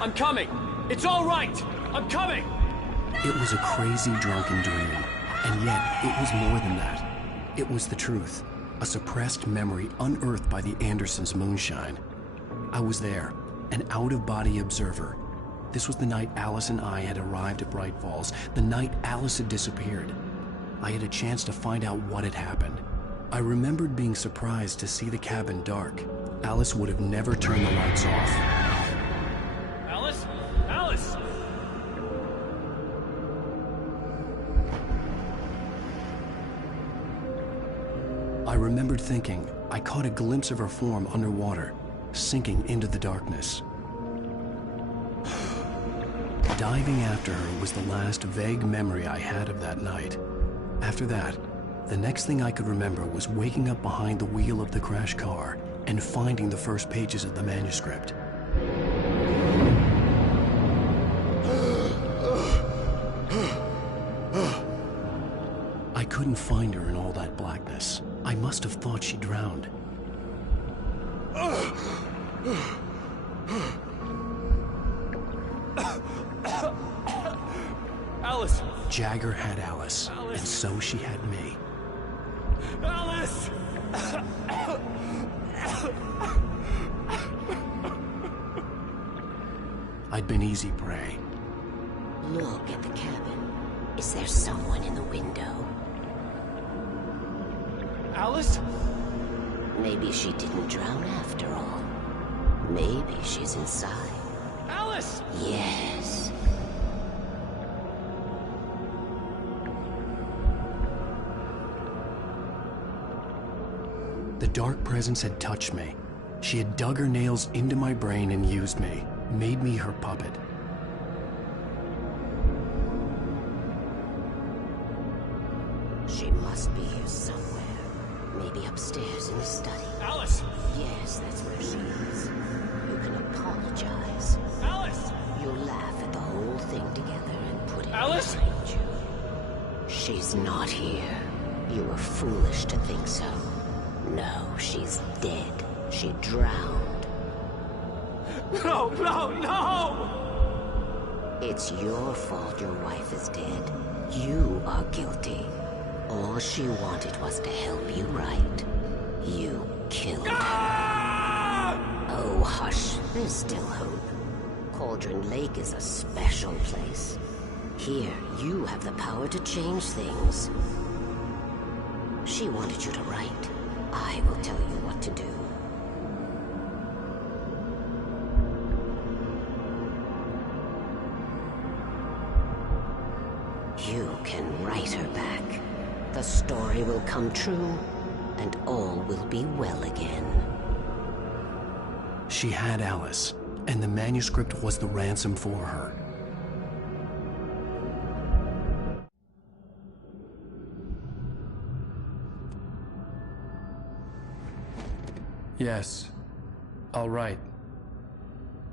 I'm coming! It's all right! I'm coming! It was a crazy, drunken dream, and yet it was more than that. It was the truth, a suppressed memory unearthed by the Andersons' moonshine. I was there, an out-of-body observer. This was the night Alice and I had arrived at Bright Falls, the night Alice had disappeared. I had a chance to find out what had happened. I remembered being surprised to see the cabin dark. Alice would have never turned the lights off. Alice? Alice! I remembered thinking I caught a glimpse of her form underwater, sinking into the darkness. Diving after her was the last vague memory I had of that night. After that, the next thing I could remember was waking up behind the wheel of the crashed car and finding the first pages of the manuscript. I couldn't find her in all that blackness. I must have thought she drowned. Alice! Jagger had Alice, and so she had me. Alice! I'd been easy prey. Look at the cabin. Is there someone in the window? Alice? Maybe she didn't drown after all. Maybe she's inside. Alice! Yes. The dark presence had touched me. She had dug her nails into my brain and used me, made me her puppet. She must be here somewhere. Maybe upstairs in the study. Alice! Yes, that's where she is. You can apologize. Alice! You'll laugh at the whole thing together and put it Alice? behind you. She's not here. You were foolish to think so. No, she's dead. She drowned. No, no, no! It's your fault your wife is dead. You are guilty. All she wanted was to help you right. You killed her. Oh, hush. There's still hope. Cauldron Lake is a special place. Here, you have the power to change things. She wanted you to write. I will tell you what to do. You can write her back. The story will come true, and all will be well again. She had Alice, and the manuscript was the ransom for her. Yes. All right.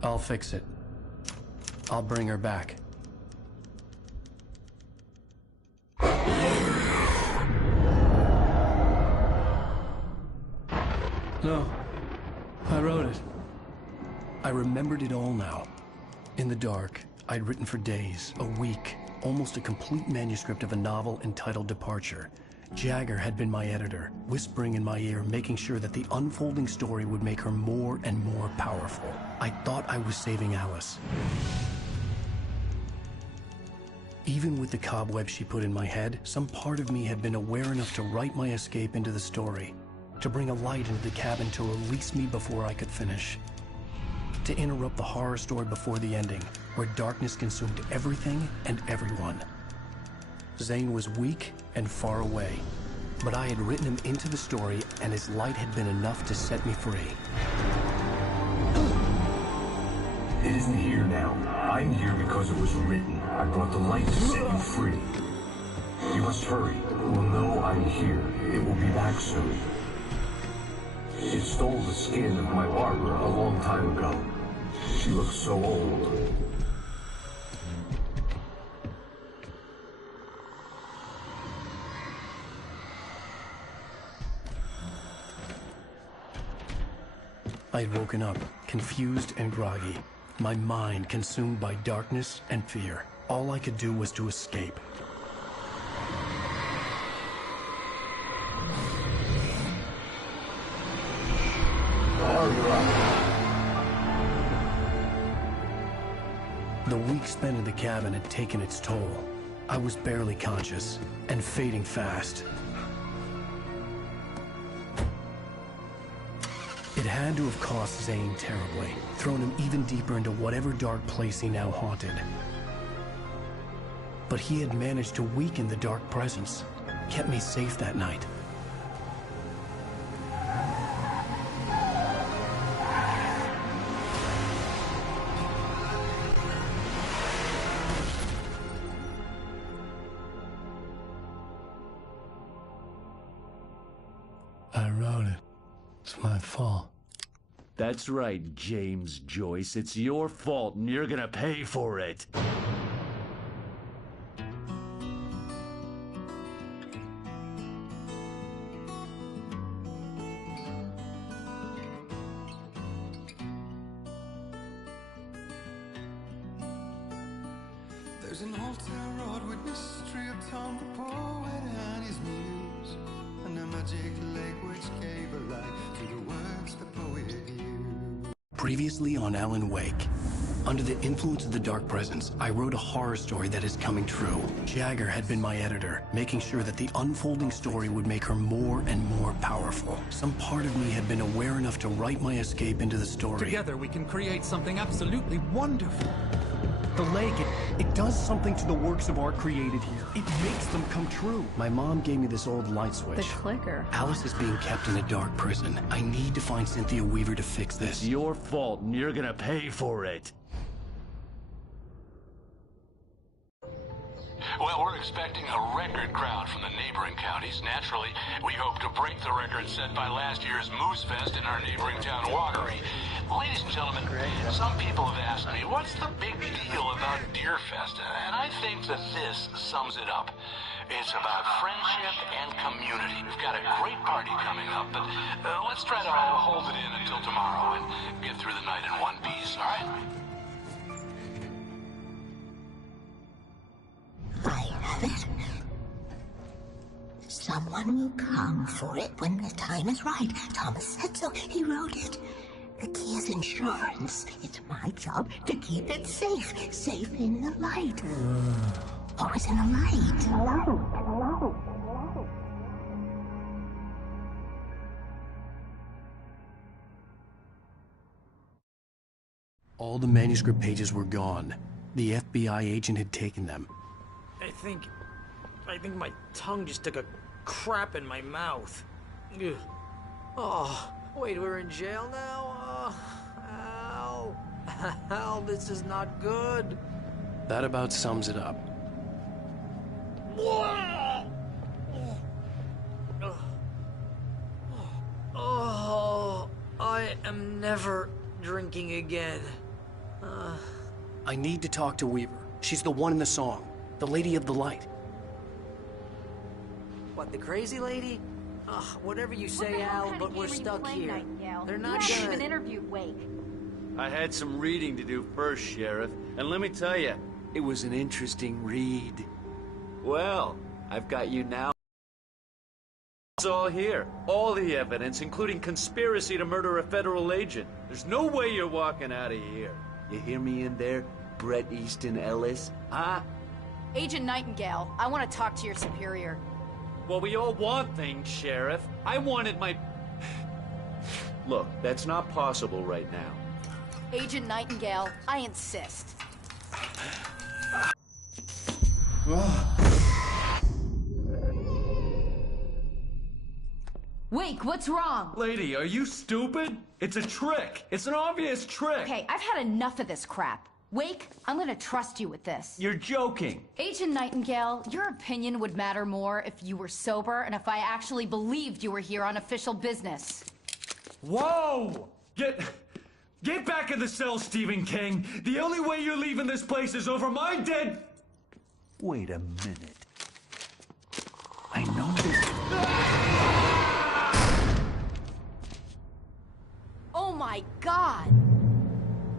I'll fix it. I'll bring her back. No. I wrote it. I remembered it all now. In the dark, I'd written for days, a week, almost a complete manuscript of a novel entitled Departure. Jagger had been my editor, whispering in my ear, making sure that the unfolding story would make her more and more powerful. I thought I was saving Alice. Even with the cobwebs she put in my head, some part of me had been aware enough to write my escape into the story, to bring a light into the cabin to release me before I could finish, to interrupt the horror story before the ending, where darkness consumed everything and everyone. Zane was weak and far away, but I had written him into the story, and his light had been enough to set me free. It isn't here now. I'm here because it was written. I brought the light to set you free. You must hurry. It will know I'm here. It will be back soon. It stole the skin of my Barbara a long time ago. She looks so old. I had woken up, confused and groggy. My mind consumed by darkness and fear. All I could do was to escape. The week spent in the cabin had taken its toll. I was barely conscious, and fading fast. It had to have cost Zane terribly, thrown him even deeper into whatever dark place he now haunted. But he had managed to weaken the dark presence, kept me safe that night. I wrote it. It's my fault. That's right, James Joyce. It's your fault, and you're gonna pay for it. There's an old town road with mystery of Tom the poet and his muse, and a magic lake which gave a life to the words the poet used. Previously on Alan Wake. Under the influence of the dark presence, I wrote a horror story that is coming true. Jagger had been my editor, making sure that the unfolding story would make her more and more powerful. Some part of me had been aware enough to write my escape into the story. Together we can create something absolutely wonderful. The lake, it does something to the works of art created here. It makes them come true. My mom gave me this old light switch. The clicker. Alice is being kept in a dark prison. I need to find Cynthia Weaver to fix this. It's your fault, and you're gonna pay for it. Well, we're expecting a record crowd from the neighboring counties. Naturally, we hope to break the record set by last year's Moose Fest in our neighboring town, Watery. Ladies and gentlemen, some people have asked me, what's the big deal about Deer Fest? And I think that this sums it up. It's about friendship and community. We've got a great party coming up, but let's try to hold it in until tomorrow and get through the night in one piece, all right? I have it. Someone will come for it when the time is right. Thomas said so. He wrote it. The key is insurance. It's my job to keep it safe. Safe in the light. Always in the light. All the manuscript pages were gone. The FBI agent had taken them. I think my tongue just took a crap in my mouth. Ugh. Oh, wait, we're in jail now? Ow. Ow, this is not good. That about sums it up. Oh, I am never drinking again. I need to talk to Weaver. She's the one in the song. The Lady of the Light. What, the crazy lady? Ugh, whatever you say, Al, but we're stuck here. They're not You haven't good. even interviewed Wake. I had some reading to do first, Sheriff, and let me tell you, it was an interesting read. Well, I've got you now. It's all here. All the evidence, including conspiracy to murder a federal agent. There's no way you're walking out of here. You hear me in there, Bret Easton Ellis? Huh? Agent Nightingale, I want to talk to your superior. Well, we all want things, Sheriff. I wanted my... Look, that's not possible right now. Agent Nightingale, I insist. Wake, what's wrong? Lady, are you stupid? It's a trick. It's an obvious trick. Okay, I've had enough of this crap. Wake, I'm gonna trust you with this. You're joking. Agent Nightingale, your opinion would matter more if you were sober and if I actually believed you were here on official business. Whoa! Get back in the cell, Stephen King. The only way you're leaving this place is over my dead... Wait a minute. I know this... Oh my God!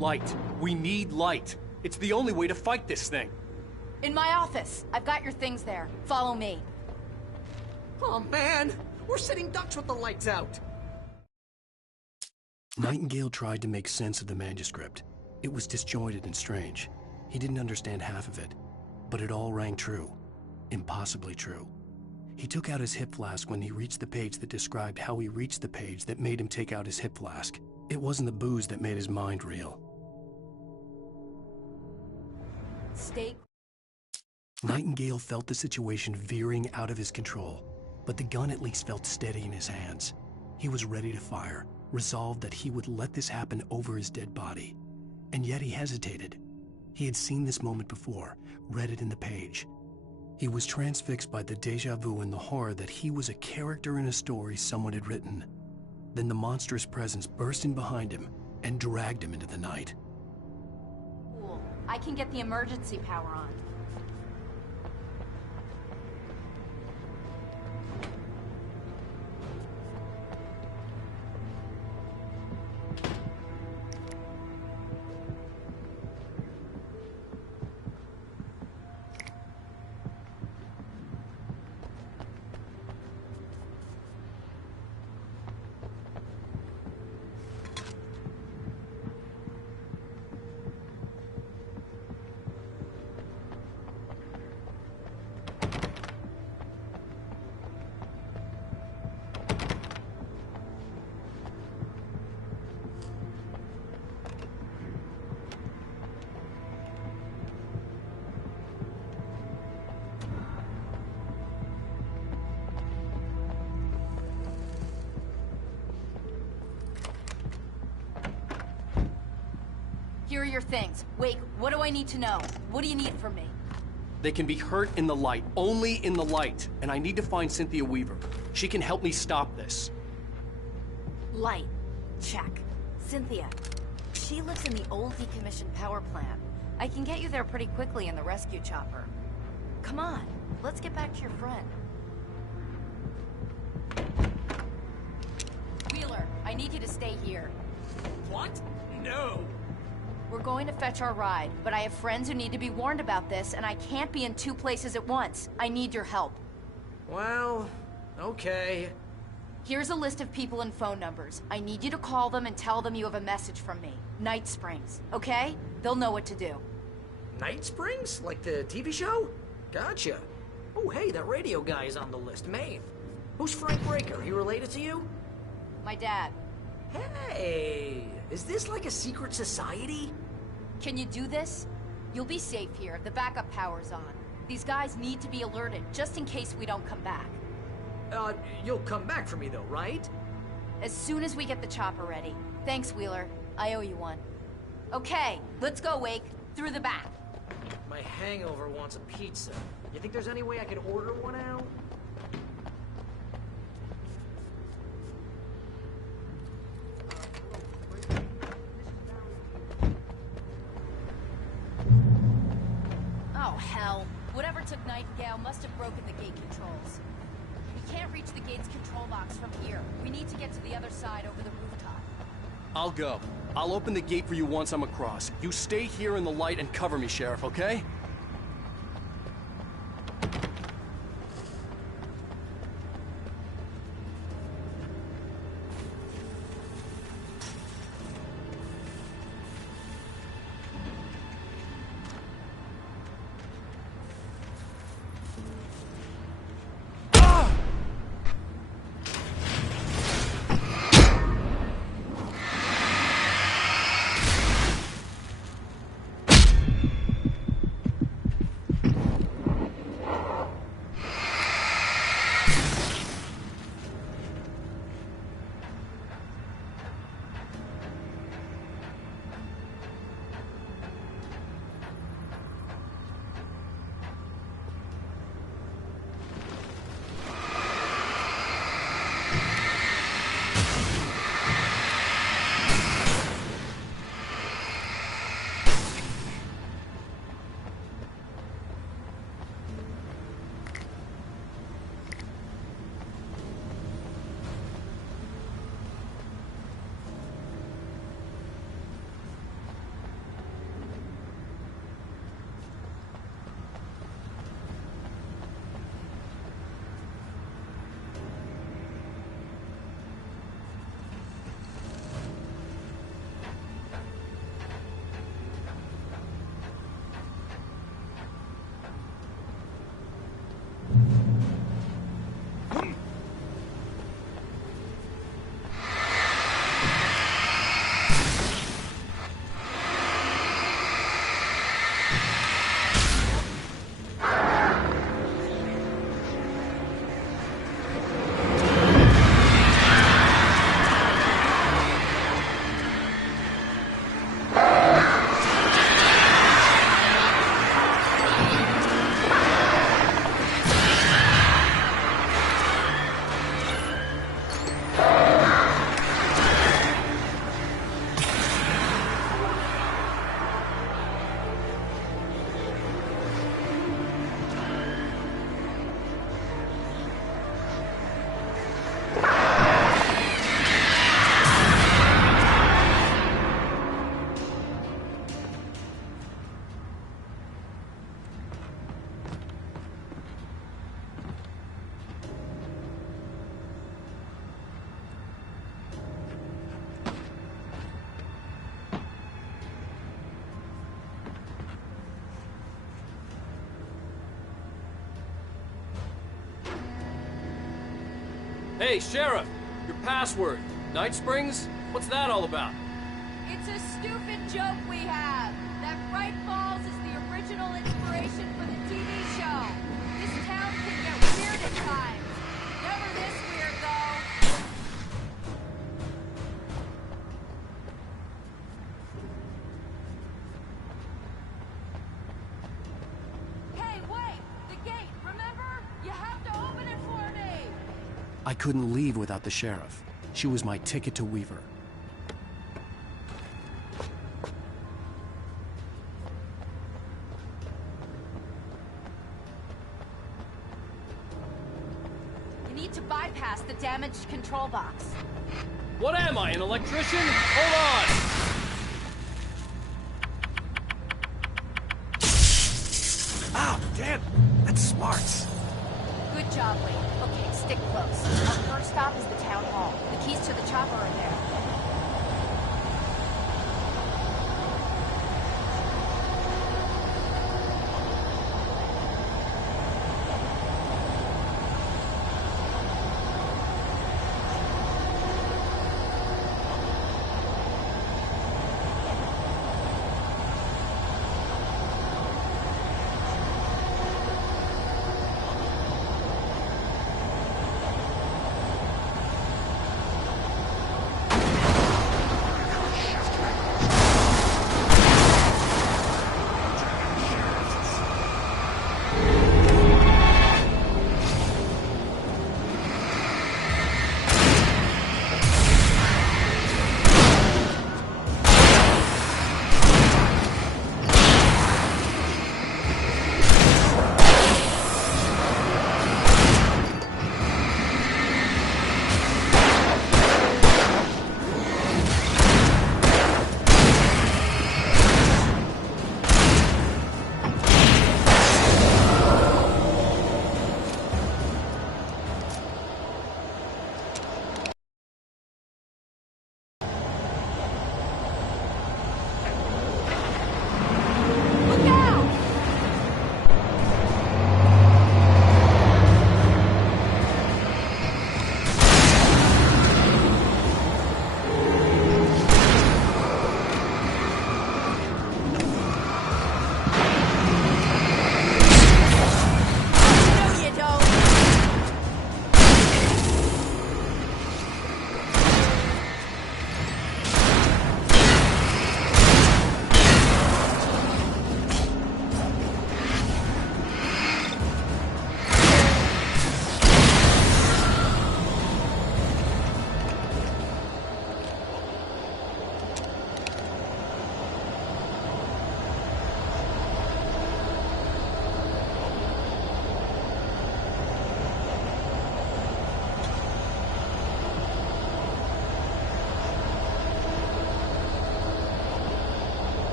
Light. We need light. It's the only way to fight this thing. In my office. I've got your things there. Follow me. Oh man, we're sitting ducks with the lights out. Nightingale tried to make sense of the manuscript. It was disjointed and strange. He didn't understand half of it, but it all rang true. Impossibly true. He took out his hip flask when he reached the page that described how he reached the page that made him take out his hip flask. It wasn't the booze that made his mind reel. Stay. Nightingale felt the situation veering out of his control, but the gun at least felt steady in his hands. He was ready to fire, resolved that he would let this happen over his dead body. And yet he hesitated. He had seen this moment before, read it in the page. He was transfixed by the déjà vu and the horror that he was a character in a story someone had written. Then the monstrous presence burst in behind him and dragged him into the night. Cool. I can get the emergency power on. Here are your things. Wake, what do I need to know? What do you need from me? They can be hurt in the light, only in the light. And I need to find Cynthia Weaver. She can help me stop this. Light. Check. Cynthia. She lives in the old decommissioned power plant. I can get you there pretty quickly in the rescue chopper. Come on, let's get back to your friend. Wheeler, I need you to stay here. What? No. We're going to fetch our ride, but I have friends who need to be warned about this, and I can't be in 2 places at once. I need your help. Well, okay. Here's a list of people and phone numbers. I need you to call them and tell them you have a message from me. Night Springs, okay? They'll know what to do. Night Springs? Like the TV show? Gotcha. Oh, hey, that radio guy is on the list, Maeve. Who's Frank Breaker? He related to you? My dad. Hey, is this like a secret society? Can you do this? You'll be safe here. The backup power's on. These guys need to be alerted, just in case we don't come back. You'll come back for me though, right? As soon as we get the chopper ready. Thanks, Wheeler. I owe you one. Okay, let's go, Wake. Through the back. My hangover wants a pizza. You think there's any way I could order one out? Oh, hell. Whatever took Nightingale must have broken the gate controls. We can't reach the gate's control box from here. We need to get to the other side over the rooftop. I'll go. I'll open the gate for you once I'm across. You stay here in the light and cover me, Sheriff, okay? Hey, Sheriff! Your password. Night Springs? What's that all about? It's a stupid joke we have. That Bright Falls is the original inspiration for the TV show. This town can get weird at times. Never this weird, though. Hey, wait! The gate, remember? You have to open it for me! I couldn't leave without the sheriff. She was my ticket to Weaver. You need to bypass the damaged control box. What am I, an electrician? Hold on! Ah, damn! That's smart. Good job, Lee. Okay, stick close. Our first stop is the town hall. The keys to the chopper are there.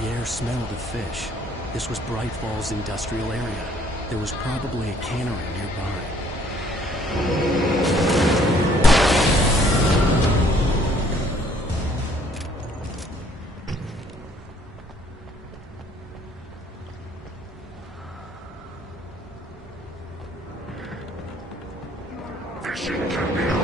The air smelled of fish. This was Bright Falls industrial area. There was probably a cannery nearby. Fishing can be